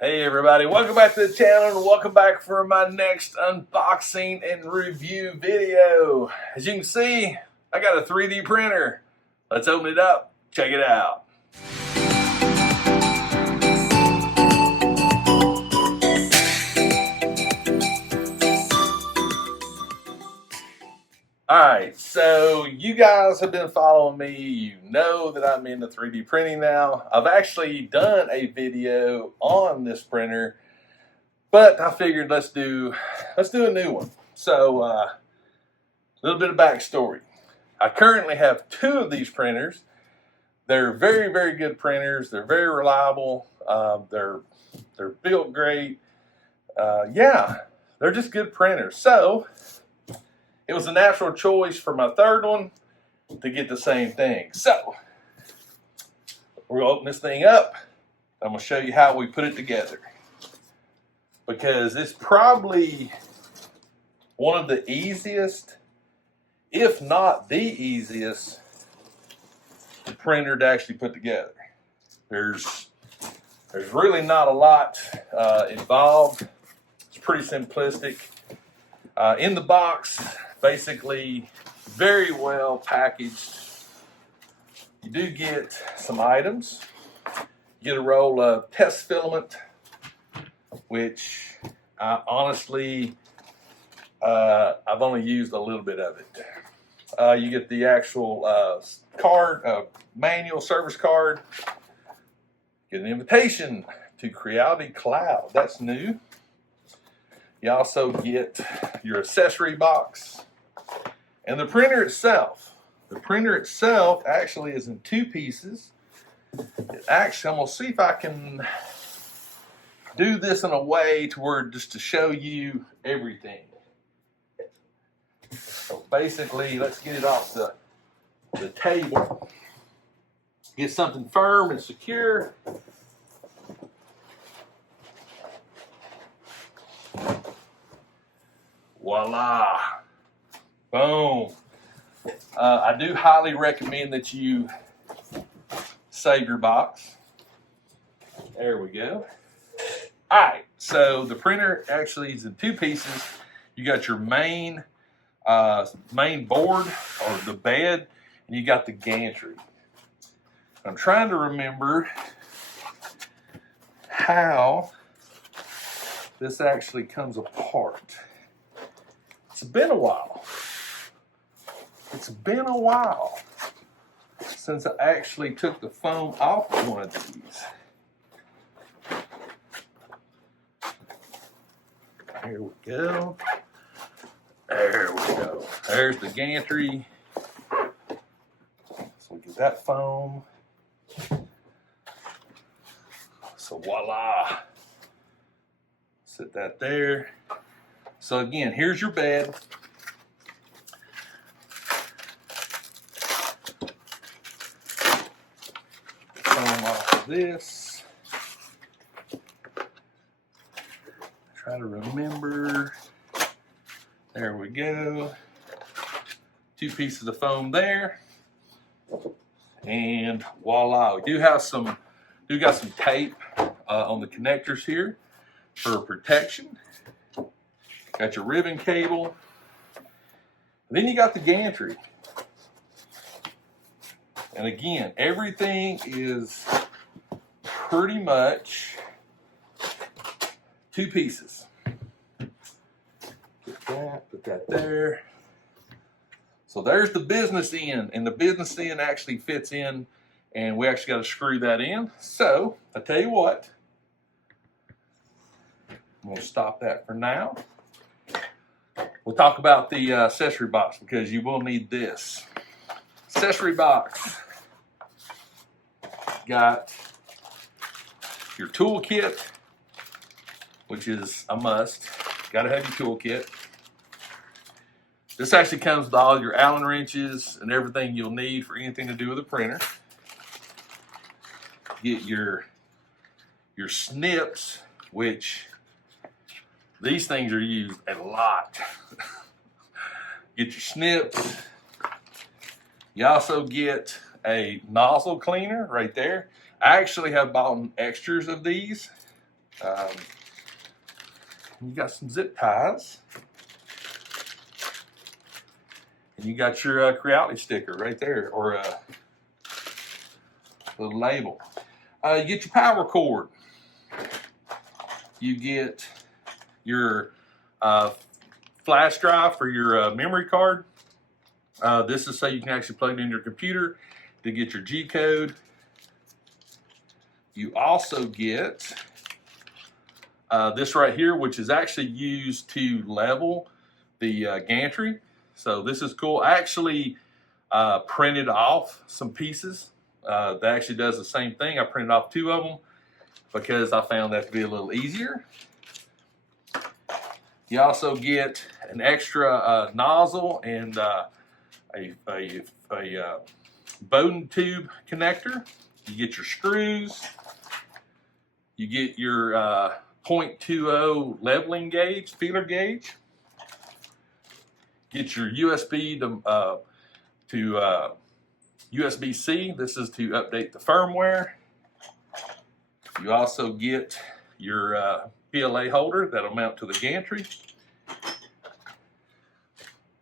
Hey everybody, welcome back to the channel and welcome back for my next unboxing and review video. As you can see, I got a 3D printer. Let's open it up, check it out. Alright, so you guys have been following me. You know that I'm into 3D printing now. I've actually done a video on this printer, but I figured let's do a new one. So a little bit of backstory. I currently have two of these printers. They're very, very good printers. They're very reliable. They're built great. Yeah, they're just good printers. So it was a natural choice for my third one to get the same thing. So we're gonna open this thing up. I'm gonna show you how we put it together, because it's probably one of the easiest, if not the easiest, printer to actually put together. There's really not a lot involved. It's pretty simplistic. In the box, basically very well packaged. You do get some items. You get a roll of test filament, which I honestly I've only used a little bit of it. You get the actual card, manual service card. Get an invitation to Creality Cloud. That's new. You also get your accessory box and the printer itself. The printer itself actually is in two pieces. I'm gonna see if I can do this in a way to where just to show you everything. So basically, let's get it off the table. Get something firm and secure. Voila. Boom. I do highly recommend that you save your box. There we go. All right, so the printer actually is in two pieces. You got your main board, or the bed, and you got the gantry. I'm trying to remember how this actually comes apart. It's been a while. It's been a while since I actually took the foam off of one of these. Here we go. There we go. There's the gantry. So we get that foam. So voila. Set that there. So again, here's your bed. Foam off of this. Try to remember. There we go. Two pieces of foam there. And voila. We do got some tape on the connectors here for protection. Got your ribbon cable. And then you got the gantry. And again, everything is pretty much two pieces. Get that, put that there. So there's the business end, and the business end actually fits in, and we actually got to screw that in. So I tell you what, I'm gonna stop that for now. We'll talk about the accessory box, because you will need this. Accessory box. Got your tool kit, which is a must. Got to have your tool kit. This actually comes with all your Allen wrenches and everything you'll need for anything to do with a printer. Get your snips, which these things are used a lot. Get your snips. You also get a nozzle cleaner right there. I actually have bought extras of these You got some zip ties. And you got your Creality sticker right there, or a little label. You get your power cord. You get your flash drive for your memory card. This is so you can actually plug it in your computer to get your G code. You also get this right here, which is actually used to level the gantry. So this is cool. I actually printed off some pieces that actually does the same thing. I printed off 2 of them because I found that to be a little easier. You also get an extra nozzle and a Bowden tube connector. You get your screws. You get your .20 leveling gauge, feeler gauge. Get your USB to USB-C. This is to update the firmware. You also get your PLA holder that'll mount to the gantry.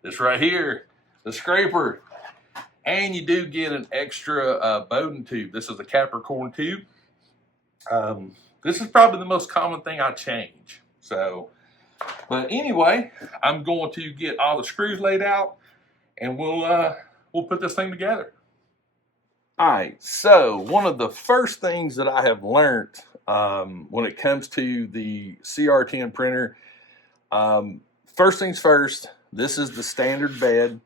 This right here, the scraper. And you do get an extra Bowden tube. This is a Capricorn tube. This is probably the most common thing I change. So, but anyway, I'm going to get all the screws laid out, and we'll put this thing together. All right, so one of the first things that I have learned when it comes to the CR10 printer, first things first, this is the standard bed.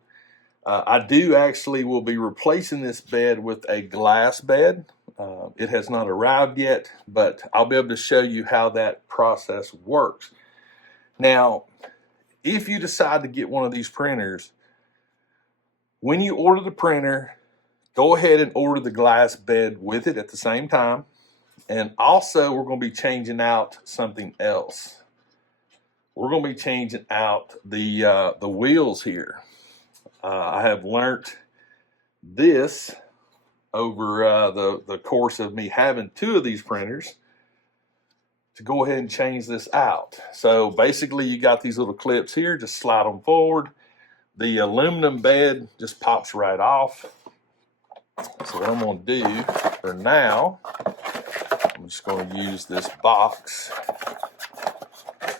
I will be replacing this bed with a glass bed. It has not arrived yet, but I'll be able to show you how that process works. Now, if you decide to get one of these printers, when you order the printer, go ahead and order the glass bed with it at the same time. And also, we're going to be changing out something else. We're going to be changing out the wheels here. I have learned this over the course of me having 2 of these printers, to go ahead and change this out. So basically, you got these little clips here, just slide them forward. The aluminum bed just pops right off. So what I'm going to do for now, I'm just going to use this box,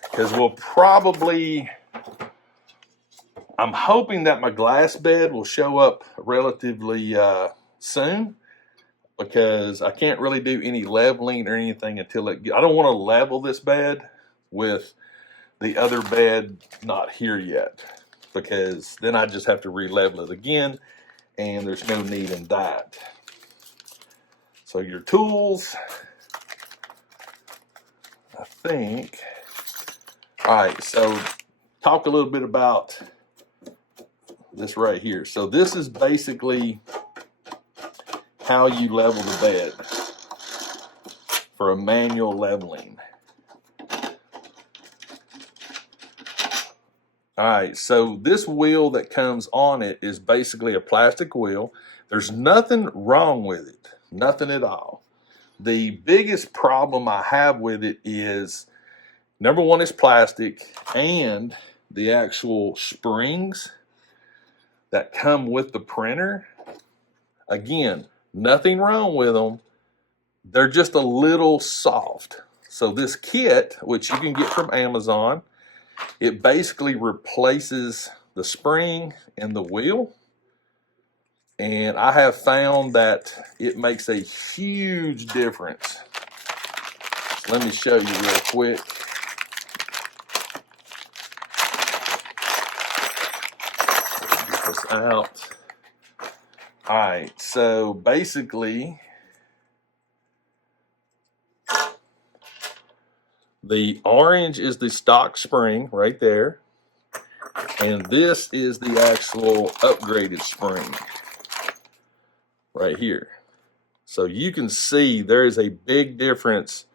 because we'll probably, I'm hoping that my glass bed will show up relatively soon, because I can't really do any leveling or anything until I don't want to level this bed with the other bed not here yet, because then I just have to re-level it again, and there's no need in that. So your tools, I think. All right, so talk a little bit about this right here. So this is basically how you level the bed for a manual leveling. All right, so this wheel that comes on it is basically a plastic wheel. There's nothing wrong with it, nothing at all. The biggest problem I have with it is, number one, it's plastic, and the actual springs that come with the printer, again, nothing wrong with them. They're just a little soft. So this kit, which you can get from Amazon, it basically replaces the spring and the wheel. And I have found that it makes a huge difference. Let me show you real quick. Get this out. All right, so basically, the orange is the stock spring right there, and this is the actual upgraded spring right here. So you can see there is a big difference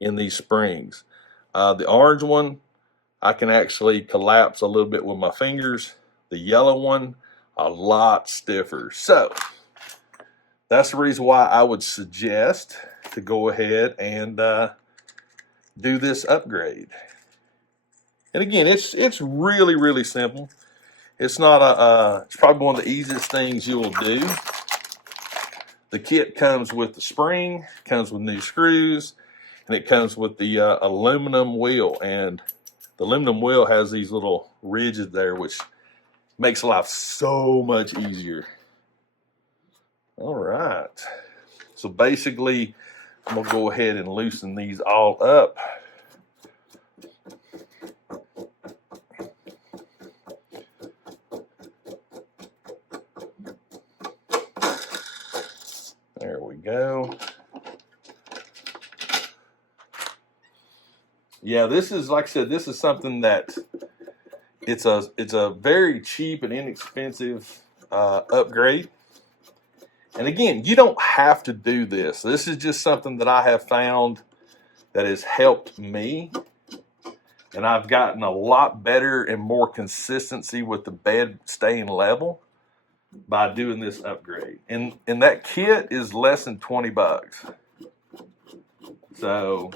in these springs. The orange one, I can actually collapse a little bit with my fingers. The yellow one, a lot stiffer. So that's the reason why I would suggest to go ahead and do this upgrade. And again, it's really, really simple. It's not it's probably one of the easiest things you will do. The kit comes with the spring, comes with new screws, and it comes with the aluminum wheel. And the aluminum wheel has these little ridges there, which makes life so much easier. All right. So basically, I'm going to go ahead and loosen these all up. There we go. Yeah, this is, like I said, this is something that it's a very cheap and inexpensive upgrade. And again, you don't have to do this. This is just something that I have found that has helped me. And I've gotten a lot better and more consistency with the bed staying level by doing this upgrade. And that kit is less than 20 bucks. So,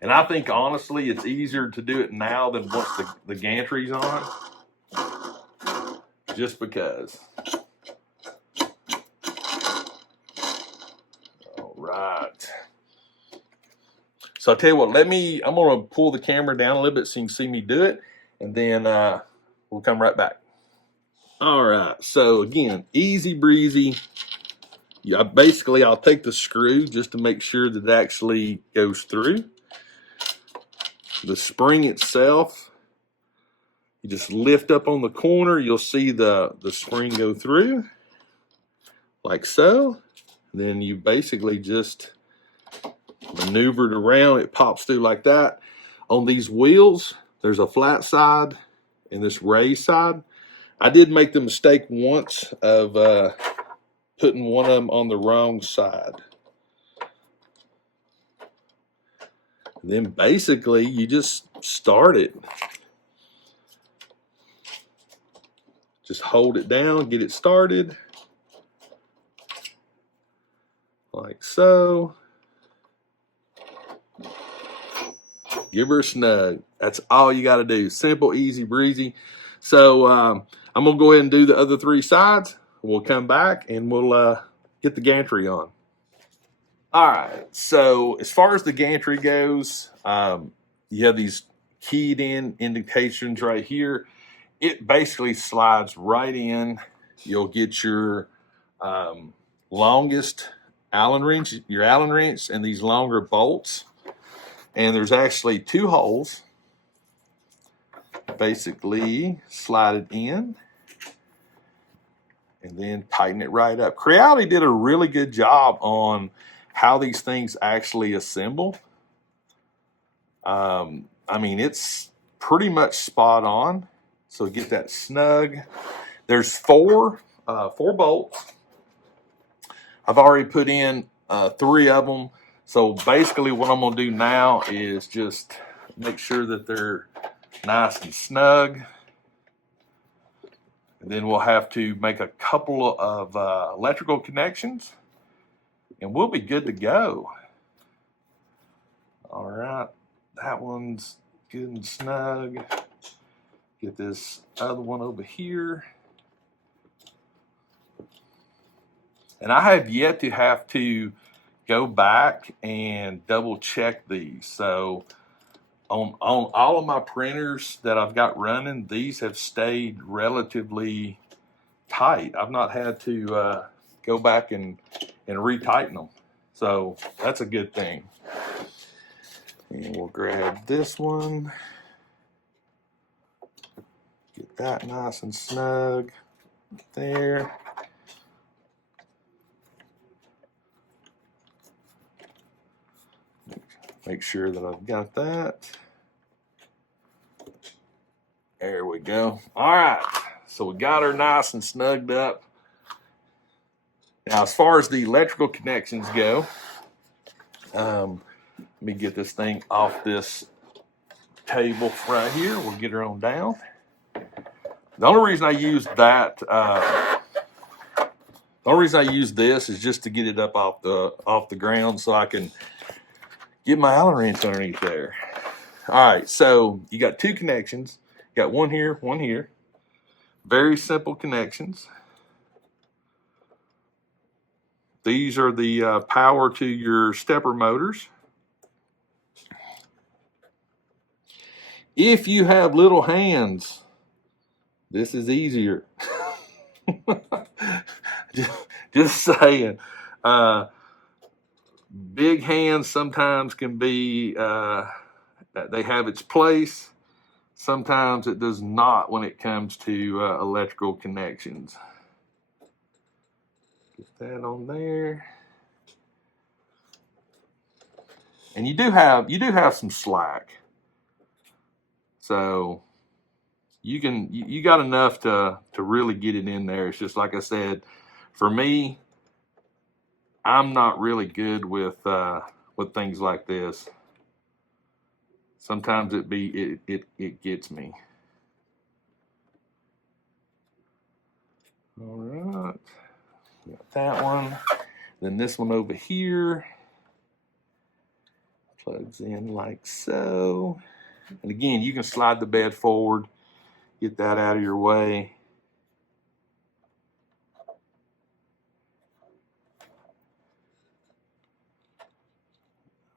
and I think honestly it's easier to do it now than once the gantry's on. Just because. All right. So I'll tell you what, I'm going to pull the camera down a little bit so you can see me do it, and then we'll come right back. All right, so again, easy breezy. Yeah, basically, I'll take the screw just to make sure that it actually goes through. The spring itself, you just lift up on the corner, you'll see the spring go through, like so. And then you basically just maneuver it around, it pops through like that. On these wheels, there's a flat side and this raised side. I did make the mistake once of putting one of them on the wrong side. And then basically you just start it. Just hold it down, get it started. Like so. Give her a snug. That's all you got to do. Simple, easy, breezy. So I'm going to go ahead and do the other three sides. We'll come back and we'll get the gantry on. All right. So as far as the gantry goes, you have these keyed in indications right here. It basically slides right in. You'll get your longest Allen wrench, and these longer bolts. And there's actually two holes. Basically slide it in and then tighten it right up. Creality did a really good job on how these things actually assemble. I mean, it's pretty much spot on. So get that snug. There's four bolts. I've already put in 3 of them. So basically what I'm going to do now is just make sure that they're nice and snug. And then we'll have to make a couple of electrical connections and we'll be good to go. All right, that one's good and snug. Get this other one over here. And I have yet to have to go back and double check these. So on all of my printers that I've got running, these have stayed relatively tight. I've not had to go back and retighten them. So that's a good thing. And we'll grab this one. Get that nice and snug there. Make sure that I've got that. There we go. All right, so we got her nice and snugged up. Now, as far as the electrical connections go, let me get this thing off this table right here. We'll get her on down. The only reason I use that, the only reason I use this is just to get it up off the ground so I can get my Allen wrench underneath there. All right, so you got two connections. You got one here, one here. Very simple connections. These are the power to your stepper motors. If you have little hands, this is easier. just saying. Big hands sometimes can be, they have its place. Sometimes it does not when it comes to electrical connections. Get that on there. And you do have some slack. So you got enough to really get it in there. It's just like I said, for me, I'm not really good with things like this. Sometimes it gets me. All right, got that one. Then this one over here plugs in like so. And again, you can slide the bed forward, get that out of your way.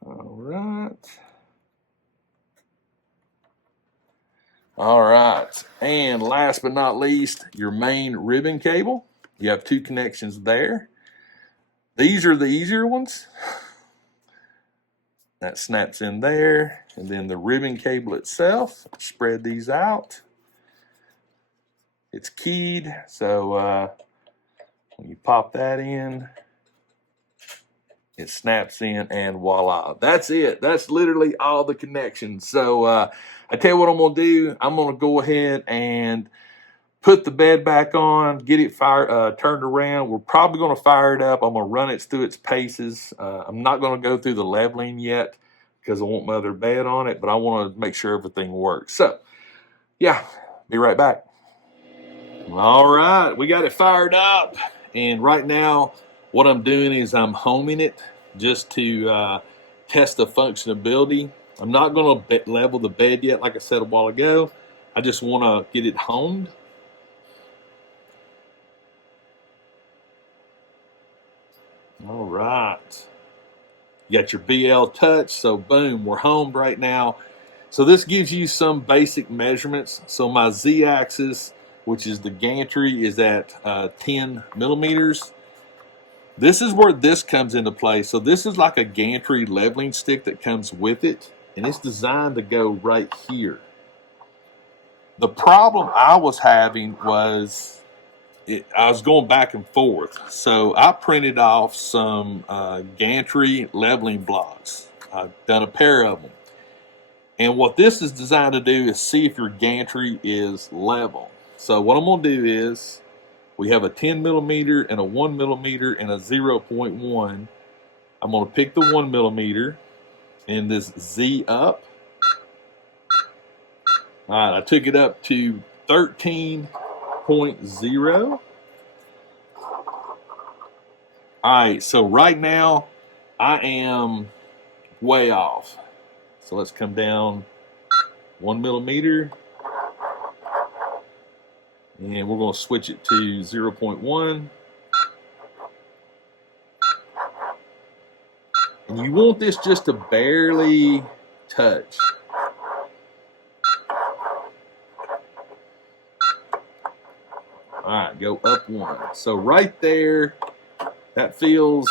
All right. All right. And last but not least, your main ribbon cable. You have two connections there. These are the easier ones. That snaps in there. And then the ribbon cable itself, spread these out. It's keyed, so when you pop that in, it snaps in, and voila. That's it. That's literally all the connections. So I tell you what I'm going to do. I'm going to go ahead and put the bed back on, get it turned around. We're probably going to fire it up. I'm going to run it through its paces. I'm not going to go through the leveling yet because I want my other bed on it, but I want to make sure everything works. So, yeah, be right back. All right, we got it fired up. And right now, what I'm doing is I'm homing it just to test the functionability. I'm not going to level the bed yet, like I said a while ago. I just want to get it homed. All right. You got your BL touch, so boom, we're homed right now. So this gives you some basic measurements. So my Z-axis, which is the gantry, is at 10 millimeters. This is where this comes into play. So this is like a gantry leveling stick that comes with it, and it's designed to go right here. The problem I was having was I was going back and forth. So I printed off some gantry leveling blocks. I've done a pair of them. And what this is designed to do is see if your gantry is level. So what I'm going to do is, we have a 10 millimeter and a 1 millimeter and a 0.1. I'm going to pick the 1 millimeter and this Z up. All right, I took it up to 13.0. All right, so right now I am way off. So let's come down 1 millimeter. And we're going to switch it to 0.1. And you want this just to barely touch. All right, go up 1. So right there, that feels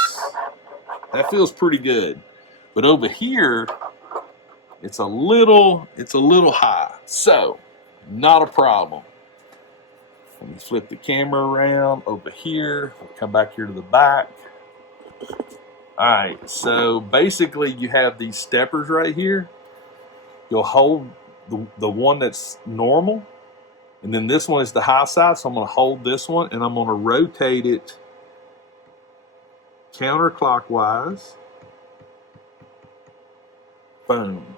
pretty good. But over here, it's a little high. So, not a problem. Let me flip the camera around over here. We'll come back here to the back. All right, so basically you have these steppers right here. You'll hold the one that's normal, and then this one is the high side, so I'm going to hold this one, and I'm going to rotate it counterclockwise. Boom.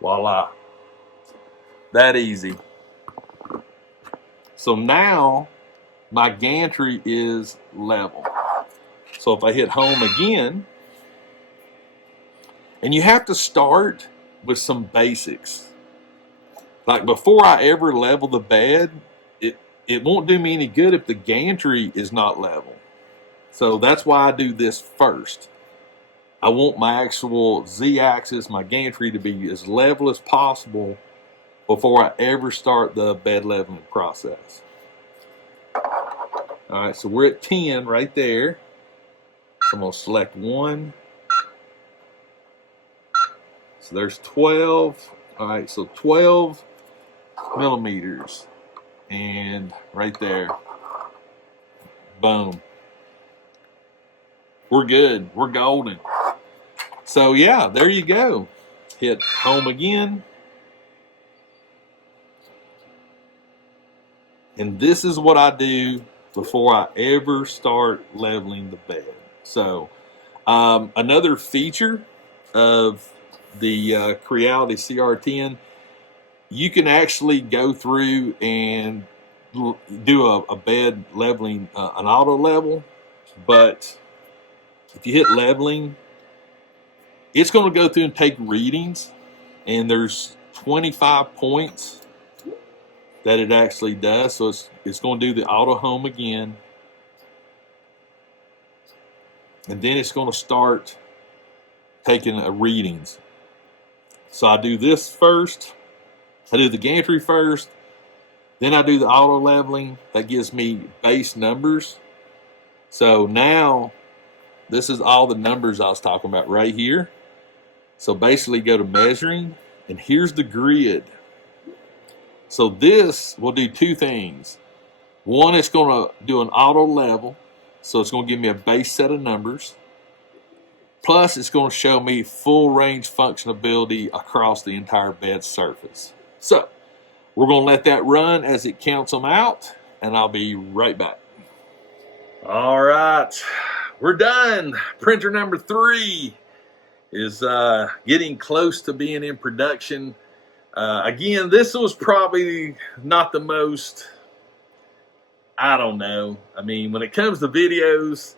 Voila. That easy. So now my gantry is level. So if I hit home again, and you have to start with some basics. Like before I ever level the bed, it won't do me any good if the gantry is not level. So that's why I do this first. I want my actual Z-axis, my gantry, to be as level as possible before I ever start the bed leveling process. All right, so we're at 10 right there. So I'm going to select 1. So there's 12. All right, so 12 millimeters. And right there. Boom. We're good. We're golden. So yeah, there you go. Hit home again. And this is what I do before I ever start leveling the bed. So another feature of the Creality CR10, you can actually go through and do a bed leveling, an auto level. But if you hit leveling, it's going to go through and take readings, and there's 25 points that it actually does. So it's going to do the auto home again, and then it's going to start taking readings. So I do this first. I do the gantry first, then I do the auto leveling. That gives me base numbers. So now this is all the numbers I was talking about right here. So basically go to measuring, and here's the grid. So this will do two things. One, it's going to do an auto level. So it's going to give me a base set of numbers. Plus, it's going to show me full range functionability across the entire bed surface. So we're going to let that run as it counts them out, and I'll be right back. All right, we're done. Printer number 3 is getting close to being in production. Again, this was probably not the most, I don't know. I mean, when it comes to videos,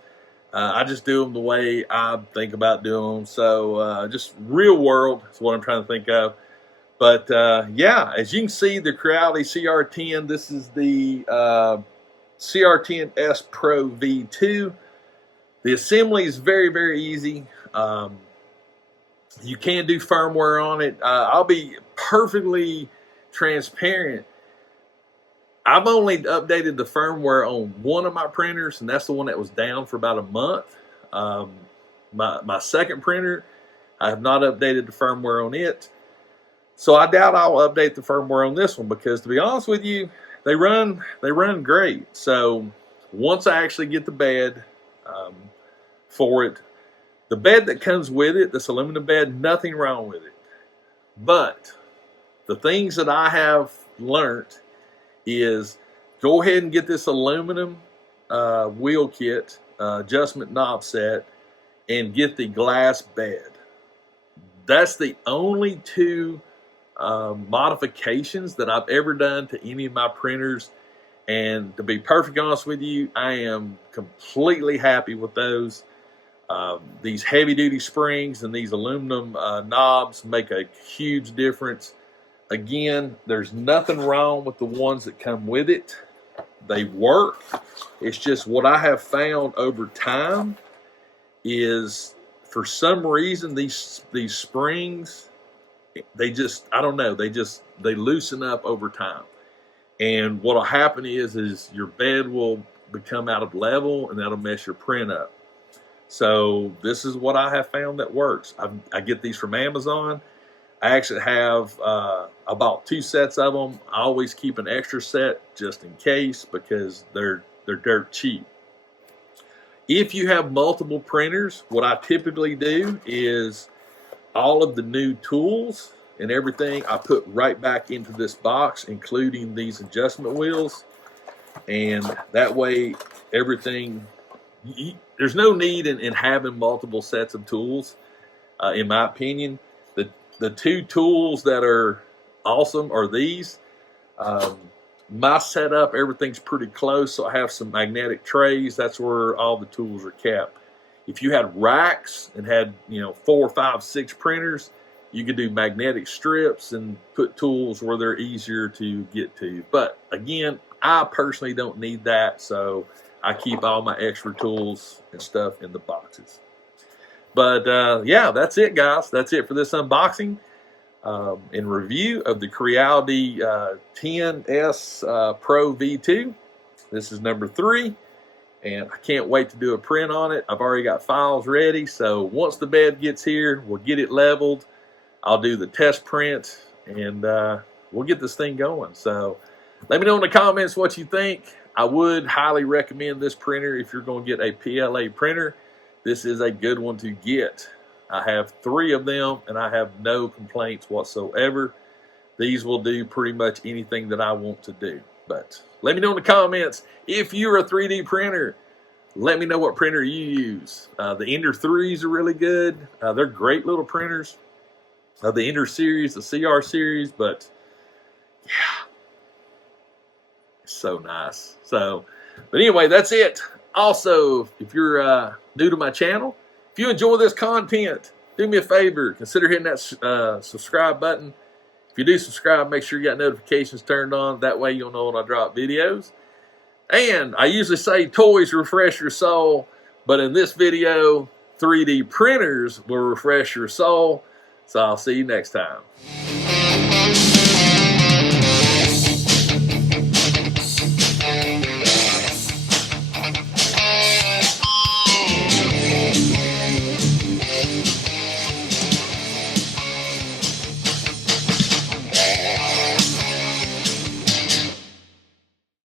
I just do them the way I think about doing them. So just real world is what I'm trying to think of. But yeah, as you can see, the Creality CR10, this is the CR10S Pro V2. The assembly is very, very easy. You can do firmware on it. I'll be perfectly transparent. I've only updated the firmware on one of my printers, and that's the one that was down for about a month. My second printer, I have not updated the firmware on it. So I doubt I'll update the firmware on this one, because to be honest with you, they run great. So once I actually get the bed for it, the bed that comes with it, this aluminum bed, nothing wrong with it. But the things that I have learned is go ahead and get this aluminum wheel kit, adjustment knob set, and get the glass bed. That's the only two modifications that I've ever done to any of my printers, and to be perfectly honest with you, I am completely happy with those. These heavy duty springs and these aluminum knobs make a huge difference. Again, there's nothing wrong with the ones that come with it. They work. It's just what I have found over time is, for some reason, these springs, they just, I don't know, they loosen up over time. And what'll happen is your bed will become out of level, and that'll mess your print up. So this is what I have found that works. I get these from Amazon. I actually have I bought 2 sets of them. I always keep an extra set just in case, because they're dirt cheap. If you have multiple printers, what I typically do is all of the new tools and everything I put right back into this box, including these adjustment wheels. And that way everything, there's no need in having multiple sets of tools, in my opinion. The 2 tools that are awesome are these. My setup, everything's pretty close, so I have some magnetic trays. That's where all the tools are kept. If you had racks and had, 4, 5, 6 printers, you could do magnetic strips and put tools where they're easier to get to. But again, I personally don't need that, so I keep all my extra tools and stuff in the boxes. But yeah, that's it, guys. That's it for this unboxing and review of the Creality 10S Pro V2. This is number 3, and I can't wait to do a print on it. I've already got files ready, so once the bed gets here, we'll get it leveled. I'll do the test print, and we'll get this thing going. So let me know in the comments what you think. I would highly recommend this printer if you're going to get a PLA printer. This is a good one to get. I have 3 of them, and I have no complaints whatsoever. These will do pretty much anything that I want to do. But let me know in the comments if you're a 3D printer. Let me know what printer you use. The Ender 3s are really good. They're great little printers. The Ender series, the CR series, but yeah, it's so nice. So, but anyway, that's it. Also, if you're new to my channel, if you enjoy this content, do me a favor, consider hitting that subscribe button. If you do subscribe, make sure you got notifications turned on. That way you'll know when I drop videos. And I usually say toys refresh your soul, but in this video, 3D printers will refresh your soul. So I'll see you next time.